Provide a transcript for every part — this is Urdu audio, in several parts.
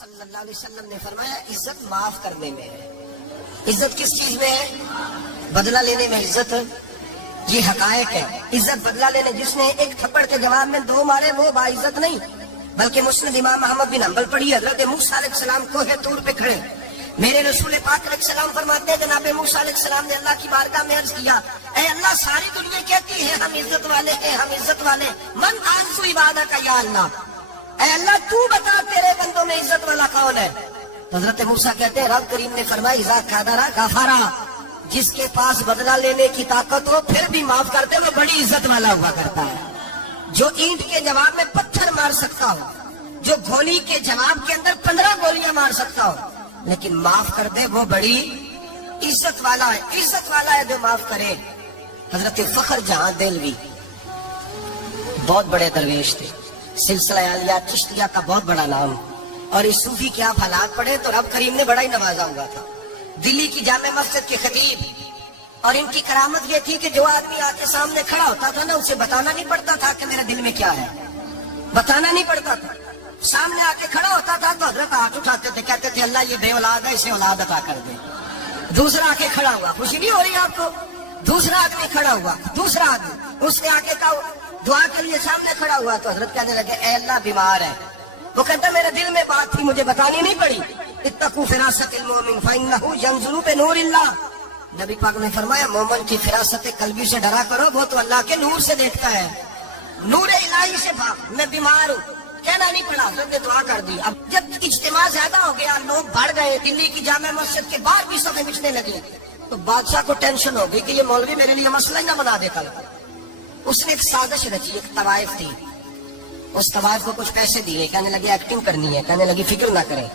صلی اللہ علیہ وسلم نے فرمایا عزت معاف کرنے میں ہے۔ عزت کس چیز میں ہے؟ بدلہ لینے میں عزت، یہ حقائق ہے۔ عزت بدلہ لینے، جس نے ایک تھپڑ کے جواب میں دو مارے وہ باعزت نہیں، بلکہ مسند امام محمد بن حنبل پڑھی، حضرت موسیٰ علیہ السلام کوہ طور پہ کھڑے، میرے رسول پاک علیہ السلام فرماتے ہیں جناب موسیٰ علیہ السلام نے اللہ کی بارگاہ میں عرض کیا، اے اللہ ساری دنیا کہتی ہے ہم عزت والے ہیں، ہم عزت والے، من آنسو عبادہ کا یا اللہ، اے اللہ تو بتا تیرے بندوں میں عزت والا کون ہے؟ حضرت موسیٰ کہتے ہیں رب کریم نے فرمایا اذا قدر غفرا، جس کے پاس بدلہ لینے کی طاقت ہو پھر بھی معاف کرتے وہ بڑی عزت والا ہوا کرتا ہے۔ جو اینٹ کے جواب میں پتھر مار سکتا ہو، جو گولی کے جواب کے اندر 15 گولیاں مار سکتا ہو لیکن معاف کر دے وہ بڑی عزت والا ہے، عزت والا ہے جو معاف کرے۔ حضرت فخر جہاں دہلوی بہت بڑے درویش تھے، سلسلہ عالیہ چشتیہ کا بہت بڑا نام، اور اس صوفی کے آپ حالات پڑھیں تو رب کریم نے بڑا ہی نوازا ہوا تھا۔ دلی کی جامع مسجد کے خطیب، اور ان کی کرامت یہ تھی کہ جو آدمی آ کے سامنے کھڑا ہوتا تھا نا اسے بتانا نہیں پڑتا تھا کہ میرے دل میں کیا ہے، بتانا نہیں پڑتا تھا، سامنے آ کے کھڑا ہوتا تھا تو حضرت ہاتھ اٹھاتے تھے، کہتے تھے اللہ یہ بے اولاد ہے اسے اولاد عطا کر دے۔ دوسرا آ کے کھڑا ہوا، خوشی نہیں ہو رہی آپ کو؟ دوسرا آدمی کھڑا ہوا، دوسرا آدمی اس نے آ کے کہا دعا کے لیے سامنے کھڑا ہوا تو حضرت کہنے لگے اے اللہ بیمار ہے، وہ کہتا میرے دل میں بات تھی مجھے بتانی نہیں پڑی، اتقوا فراست المؤمن فانہ ینظر بنور اللہ، نبی پاک نے فرمایا مومن کی فراست قلبی سے ڈرا کرو، وہ تو اللہ کے نور سے دیکھتا ہے، نور الہی سے بھاگ، میں بیمار ہوں، کہنا نہیں پڑا، حضرت نے دعا کر دی۔ اب جب اجتماع زیادہ ہو گیا، لوگ بڑھ گئے، دلی کی جامع مسجد کے باہر بھی صفیں بچھنے لگے، تو بادشاہ کو ٹینشن ہو گئی کہ یہ مولوی میرے لیے مسئلہ ہی نہ بنا دے کل۔ اس نے ایک سازش رچی، ایک طوائف تھی، اس طوائف کو کچھ پیسے دیے، کہنے لگے ایکٹنگ کرنی ہے، کہنے لگی فکر نہ کریں۔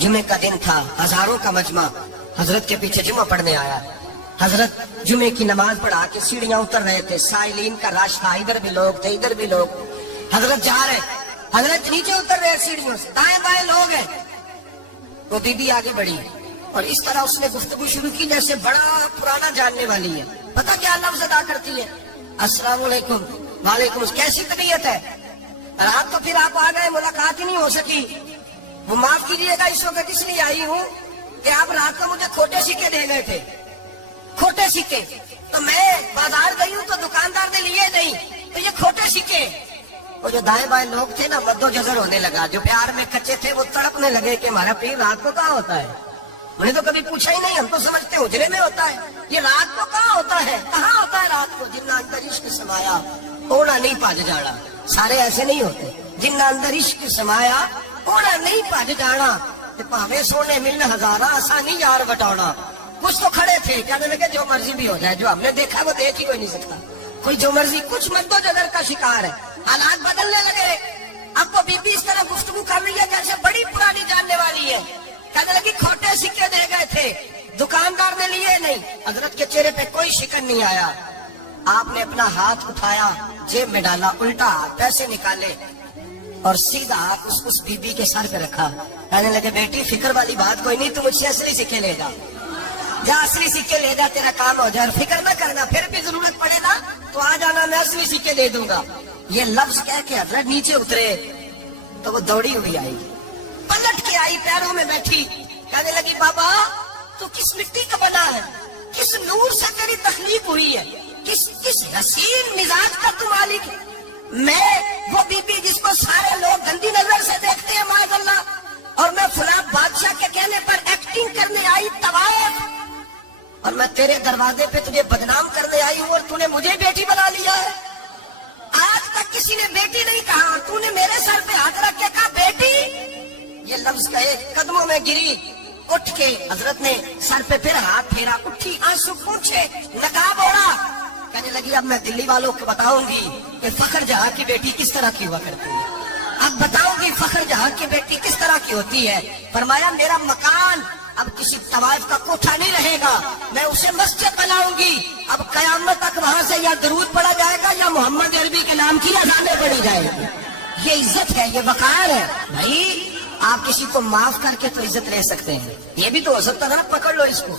جمعے کا دن تھا، ہزاروں کا مجمع حضرت کے پیچھے جمعہ پڑھنے آیا، حضرت جمعے کی نماز پڑھا کے سیڑھیاں اتر رہے تھے، سائلین کا رش تھا، ادھر بھی لوگ تھے ادھر بھی لوگ، حضرت جا رہے، حضرت نیچے اتر رہے سیڑھیوں سے، دائیں بائیں لوگ ہیں، وہ بی بی آگے بڑھی اور اس طرح اس نے گفتگو شروع کی جیسے بڑا پرانا جاننے والی ہے، پتہ کیا لفظ ادا کرتی ہے؟ السلام علیکم، وعلیکم السلام، کیسی طبیعت ہے؟ رات تو پھر آپ آ گئے، ملاقات ہی نہیں ہو سکی، وہ معاف کیجیے گا اس وقت اس لیے آئی ہوں کہ آپ رات کو مجھے کھوٹے سکے دے گئے تھے، کھوٹے سکے، تو میں بازار گئی ہوں تو دکاندار نے لیے نہیں، تو یہ کھوٹے سکے۔ وہ جو دائیں بائیں لوگ تھے نا مد و جزر ہونے لگا، جو پیار میں کچے تھے وہ تڑپنے لگے کہ ہمارا پیر رات کو کہاں ہوتا ہے، میں نے تو کبھی پوچھا ہی نہیں، ہم تو سمجھتے حجرے میں ہوتا ہے، یہ رات کو کہاں ہوتا ہے، کہاں ہوتا ہے رات کو؟ جنہ اندر عشق سمایا اوڑا نہیں پاج جانا، سارے ایسے نہیں ہوتے، جنہ اندر عشق سمایا اوڑا نہیں پاج جانا، پاوے سونے ملن ہزارہ آسانی یار بٹانا۔ کچھ تو کھڑے تھے کہنے لگے جو مرضی بھی ہو جائے، جو ہم نے دیکھا وہ دیکھ ہی کوئی نہیں سکتا، کوئی جو مرضی، کچھ مد و جزر کا شکار ہے، حالات بدلنے لگے۔ اب وہ بی بی اس طرح گفتگو کر رہی ہے جیسے بڑی پرانی جاننے والی ہے، کہنے لگی کھوٹے سکے دے گئے تھے، دکاندار نے لیے نہیں۔ حضرت کے چہرے پہ کوئی شکن نہیں آیا، آپ نے اپنا ہاتھ اٹھایا، جیب میں ڈالا، الٹا پیسے نکالے اور سیدھا ہاتھ اس بی بی کے سر پہ رکھا، کہنے لگے بیٹی فکر والی بات کوئی نہیں، تم مجھ سے اصلی سکے لے جا، جا اصلی سکے لے جا، تیرا کام ہو جائے، اور فکر نہ کرنا، پھر بھی ضرورت پڑے گا تو آ جانا، میں اصلی سکے دے دوں گا۔ یہ لفظ کہہ کے حضرت نیچے اترے تو وہ دوڑی ہوئی آئی، پلٹ کے آئی، پیروں میں بیٹھی، کہنے لگی بابا تو کس مٹی کا بنا ہے، کس نور سے تیری تخلیق ہوئی ہے، کس حسین مزاج کا تو مالک ہے؟ میں وہ بی بی جس کو سارے لوگ گندی نظر سے دیکھتے ہیں معاذ اللہ، اور میں فلاں بادشاہ کے کہنے پر ایکٹنگ کرنے آئی طوائف، اور میں تیرے دروازے پہ تجھے بدنام کرنے آئی ہوں اور تو نے مجھے بیٹی بنا لیا ہے۔ آج تک کسی نے بیٹی نہیں کہا، تو نے میرے سر پہ ہاتھ رکھ کے کہا بیٹی، یہ لفظ کہے قدموں میں گری، اٹھ کے حضرت نے سر پہ پھر ہاتھ پھیرا، اٹھی آنسو پوچھے، نقاب اوڑا، کہنے لگی اب میں دلی والوں کو بتاؤں گی کہ فخر جہاں کی بیٹی کس طرح کی ہوا کرتی ہے، اب بتاؤں گی فخر جہاں کی بیٹی کس طرح کی ہوتی ہے۔ فرمایا میرا مکان اب کسی طوائف کا کوٹھا نہیں رہے گا، میں اسے مسجد بناؤں گی، اب قیامت تک وہاں سے یا درود پڑھا جائے گا یا محمد عربی کے نام کی اذانیں پڑھی جائے گی۔ یہ عزت ہے، یہ وقار ہے۔ بھائی آپ کسی کو معاف کر کے تو عزت لے سکتے ہیں، یہ بھی تو ہو سکتا تھا نا پکڑ لو اس کو،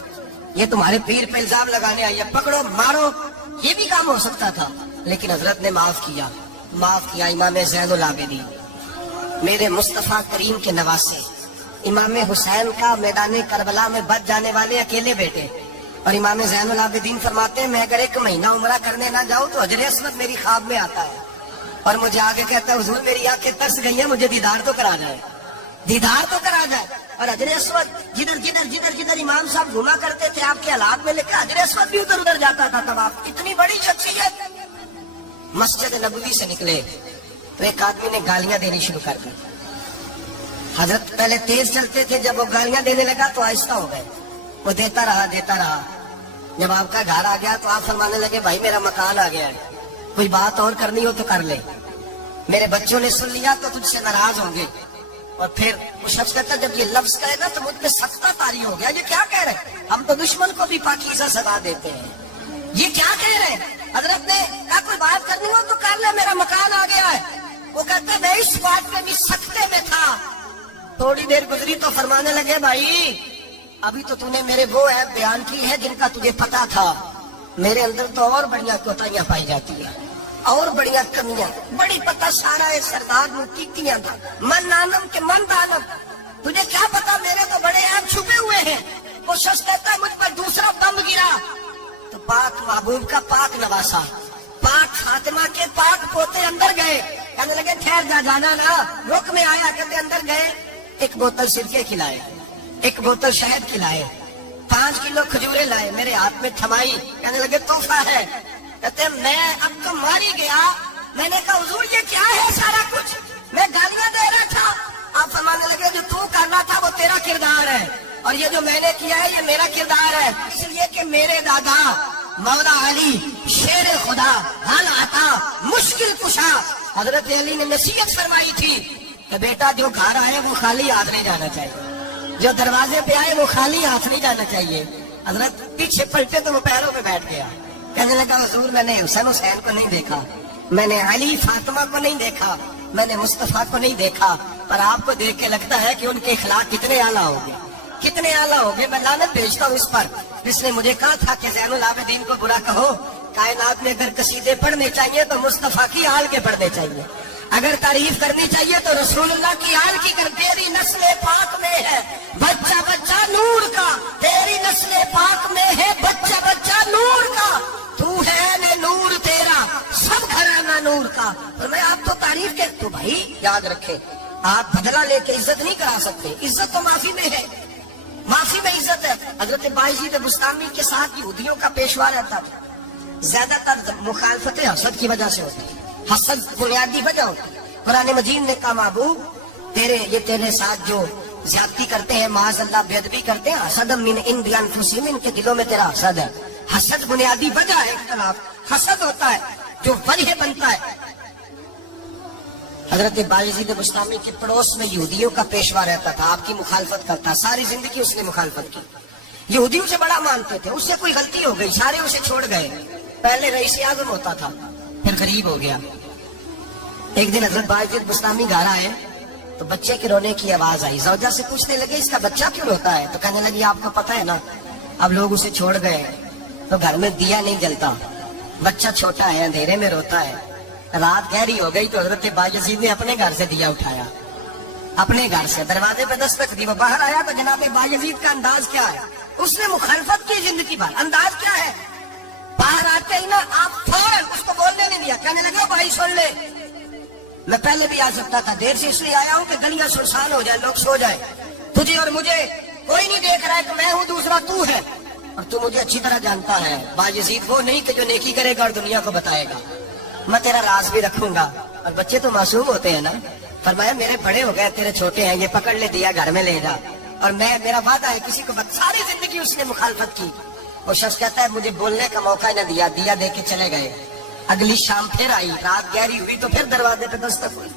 یہ تمہارے پیر پہ الزام لگانے آئی ہے، پکڑو مارو، یہ بھی کام ہو سکتا تھا، لیکن حضرت نے معاف کیا، معاف کیا۔ امام زین العابدین میرے مصطفیٰ کریم کے نواسے امام حسین کا میدان کربلا میں بچ جانے والے اکیلے بیٹے. اور امام زین العابدین فرماتے ہیں میں اگر 1 مہینہ عمرہ کرنے نہ جاؤں تو حجر اسود میری خواب میں آتا ہے اور مجھے آگے کہتا ہے حضور میری آنکھیں ترس گئی ہیں, مجھے دیدار تو کرا جائے, دیدار تو کرا جائے. اور حجر اسود جدھر جدھر جدھر جدھر امام صاحب گھوما کرتے تھے آپ کے حالات میں لکھا حجر اسود بھی ادھر ادھر جاتا تھا طواف. اتنی بڑی شخصیت. مسجد نبوی سے نکلے تو ایک آدمی نے گالیاں دینی شروع کر دی. حضرت پہلے تیز چلتے تھے, جب وہ گالیاں دینے لگا تو آہستہ ہو گئے. وہ دیتا رہا دیتا رہا. جب آپ کا گھر آ گیا تو آپ فرمانے لگے بھائی میرا مکان آ گیا ہے, کوئی بات اور کرنی ہو تو کر لے. میرے بچوں نے سن لیا تو تجھ سے ناراض ہوں گے. اور پھر وہ شخص کہتا جب یہ لفظ کہے نا تو مجھ پہ سختہ طاری ہو گیا, یہ کیا کہہ رہے ہیں, ہم تو دشمن کو بھی پاکیزہ سزا دیتے ہیں, یہ کیا کہہ رہے ہیں. حضرت نے کہا کوئی بات کرنی ہو تو کر لے, میرا مکان آ گیا ہے. وہ کہتا میں اس بات پہ بھی سختے میں تھا. تھوڑی دیر گزری تو فرمانے لگے بھائی ابھی تو نے میرے وہ ایپ بیان کی ہے جن کا تجھے پتا تھا, میرے اندر تو اور بڑیاں کوتاہیاں پائی جاتی ہیں, اور بڑیاں کمیاں. بڑی پتہ سارا ہے سردار نے کیتیاں تھا, من نانم کے من دانم. تجھے کیا پتا میرے تو بڑے ایپ چھپے ہوئے ہیں. وہ شخص کہتا ہے مجھ پر دوسرا بم گرا تو پاک محبوب کا پاک نواسا پاک فاطمہ کے پاک پوتے اندر گئے. کہنے لگے ٹھہر جا, جانا نا. رک میں آیا, کہتے اندر گئے, 1 بوتل سرکے کھلائے, 1 بوتل شہد کھلائے, 5 کلو کھجورے لائے, میرے ہاتھ میں تھمائی. کہنے لگے تحفہ ہے. کہتے میں اب تو ماری گیا. میں نے کہا حضور یہ کیا ہے سارا کچھ, میں گالیاں دے رہا تھا. آپ فرمانے لگے جو تو کرنا تھا وہ تیرا کردار ہے اور یہ جو میں نے کیا ہے یہ میرا کردار ہے. اس لیے کہ میرے دادا مولا علی شیر خدا حل عطا مشکل کشا حضرت علی نے نصیحت فرمائی تھی کہ بیٹا جو گھر آئے وہ خالی ہاتھ نہیں جانا چاہیے, جو دروازے پہ آئے وہ خالی ہاتھ نہیں جانا چاہیے. حضرت پیچھے پلٹے تو وہ پیروں پہ بیٹھ گیا. کہنے لگا حضور میں نے حسین کو نہیں دیکھا, میں نے علی فاطمہ کو نہیں دیکھا, میں نے مصطفیٰ کو نہیں دیکھا, پر آپ کو دیکھ کے لگتا ہے کہ ان کے اخلاق کتنے اعلیٰ ہو گئے, کتنے اعلیٰ ہو گئے. میں لعنت بھیجتا ہوں اس پر جس نے مجھے کہا تھا کہ زین العابدین کو برا کہو. کائنات میں اگر قصیدے پڑھنے چاہیے تو مصطفیٰ کی آل کے پڑھنے چاہیے, اگر تعریف کرنی چاہیے تو رسول اللہ کی آل کی کر. تیری نسل پاک میں ہے بچہ بچہ نور کا, تیری نسل پاک میں ہے بچہ بچہ نور کا, تو ہے نے نور تیرا سب گھرانہ نور کا. اور میں آپ تو تعریف کے تو بھائی یاد رکھیں آپ بدلہ لے کے عزت نہیں کرا سکتے. عزت تو معافی میں ہے, معافی میں عزت ہے. حضرت بایزید بستامی کے ساتھ یہودیوں کا پیشوا رہتا تھا. زیادہ تر مخالفت حسد کی وجہ سے ہوتی ہے, حسد بنیادی وجہ ہوتی ہے. قرآن مجید نے کہا محبوب تیرے ساتھ جو زیادتی کرتے ہیں معاذ اللہ بے ادبی کرتے ہیں حسد من عند انفسہم, ان کے دلوں میں تیرا حسد ہے. حسد بنیادی وجہ ہے اختلاف, حسد ہوتا ہے جو وجہ بنتا ہے. حضرت بایزید بستامی کے پڑوس میں یہودیوں کا پیشوا رہتا تھا, آپ کی مخالفت کرتا, ساری زندگی اس نے مخالفت کی. یہودیوں سے بڑا مانتے تھے, اس سے کوئی غلطی ہو گئی سارے اسے چھوڑ گئے. پہلے رئیس اعظم ہوتا تھا پھر غریب ہو گیا. ایک دن حضرت بایزید بستامی گھر آئے تو بچے کے رونے کی آواز آئی. زوجہ سے پوچھنے لگے اس کا بچہ کیوں روتا ہے, تو کہنے لگی آپ کو پتہ ہے نا اب لوگ اسے چھوڑ گئے تو گھر میں دیا نہیں جلتا, بچہ چھوٹا ہے اندھیرے میں روتا ہے. رات گہری ہو گئی تو حضرت بایزید نے اپنے گھر سے دیا اٹھایا, اپنے گھر سے دروازے پہ دستک دی. وہ باہر آیا تو جناب بایزید کا انداز کیا ہے, اس نے مخالفت کی زندگی بھر. انداز کیا ہے, باہر آتے ہی نا آپ فوراً اس کو بولنے نہیں دیا. کہنے لگا بھائی سن لے, میں پہلے بھی آ سکتا تھا, دیر سے اس لیے آیا ہوں کہ گلیاں سنسان ہو جائے, لوگ سو جائے. تجھے اور مجھے کوئی نہیں دیکھ رہا ہے کہ میں ہوں دوسرا تو ہے, اور تو مجھے اچھی طرح جانتا ہے. بایزید وہ نہیں کہ جو نیکی کرے گا اور دنیا کو بتائے گا, میں تیرا راز بھی رکھوں گا. اور بچے تو معصوم ہوتے ہیں نا. فرمایا میرے بڑے ہو گئے تیرے چھوٹے ہیں, یہ پکڑ لے دیا گھر میں لے جا, اور میرا وعدہ ہے کسی کو ساری زندگی اس نے مخالفت کی. وہ شخص کہتا ہے مجھے بولنے کا موقع نہ دیا, دیا دے کے چلے گئے. اگلی شام پھر آئی, رات گہری ہوئی تو پھر دروازے پہ دستک ہوئی.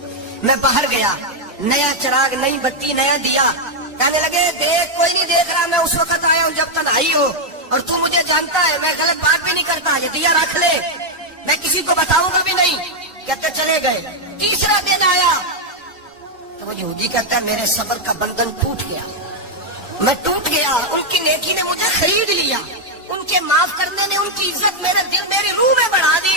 میں باہر گیا, نیا چراغ نئی بتی نیا دیا. کہنے لگے دیکھ کوئی نہیں دیکھ رہا, میں اس وقت آیا ہوں جب تنہائی ہو, اور تو مجھے جانتا ہے میں غلط بات بھی نہیں کرتا, یہ دیا رکھ لے, میں کسی کو بتاؤں گا بھی نہیں. کہتے چلے گئے. تیسرا دن آیا تو وہ یہودی کہتا ہے میرے صبر کا بندھن ٹوٹ گیا, میں ٹوٹ گیا. ان کی نیکی نے مجھے خرید لیا, ان کے معاف کرنے نے ان کی عزت میرے دل میری روح میں بڑھا دی.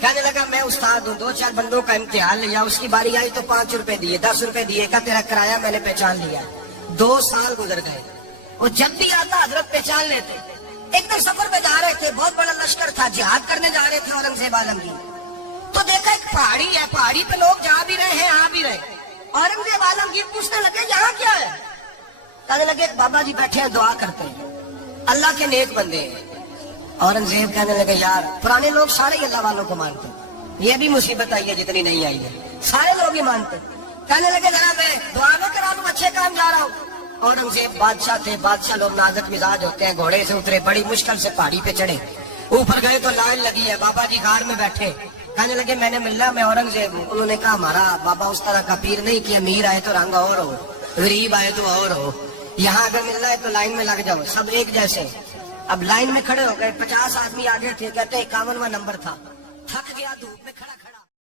کہنے لگا میں استاد ہوں, 2-4 بندوں کا امتحان لیا, اس کی باری آئی تو 5 روپے دیے, 10 روپے دیے, کہا تیرا کرایہ میں نے پہچان لیا. 2 سال گزر گئے, وہ جب بھی آتا حضرت پہچان لیتے. ایک دن سفر پہ جا رہے تھے, بہت بڑا لشکر تھا, جہاد کرنے جا رہے تھے اورنگزیب عالمگیر. تو دیکھا ایک پہاڑی ہے, پہاڑی پہ لوگ جا بھی رہے ہیں آ بھی رہے. اورنگزیب عالمگیر پوچھنے لگے یہاں کیا ہے؟ کہنے لگے بابا جی بیٹھے ہیں دعا کرتے ہیں, اللہ کے نیک بندے ہیں. اورنگزیب کہنے لگے یار پرانے لوگ سارے ہی اللہ والوں کو مانتے, یہ بھی مصیبت آئی ہے جتنی نہیں آئی ہے, سارے لوگ ہی مانتے. کہنے لگے ذرا میں دعا میں کرا لوں, اچھے کام جا رہا ہوں. اورنگزیب بادشاہ تھے, بادشاہ لوگ نازک مزاج ہوتے ہیں. گھوڑے سے اترے, بڑی مشکل سے پہاڑی پہ چڑھے, اوپر گئے تو لائن لگی ہے, بابا جی غار میں بیٹھے. کہنے لگے میں نے ملنا, میں اورنگزیب ہوں. انہوں نے کہا ہمارا بابا اس طرح کا پیر نہیں کہ امیر آئے تو رنگ اور ہو, غریب آئے تو اور ہو. یہاں اگر ملنا ہے تو لائن میں لگ جاؤ, سب ایک جیسے. اب لائن میں کھڑے ہو گئے, 50 آدمی آگے تھے, کہتے ہیں 51واں نمبر تھا. تھک گیا, دھوپ میں کھڑا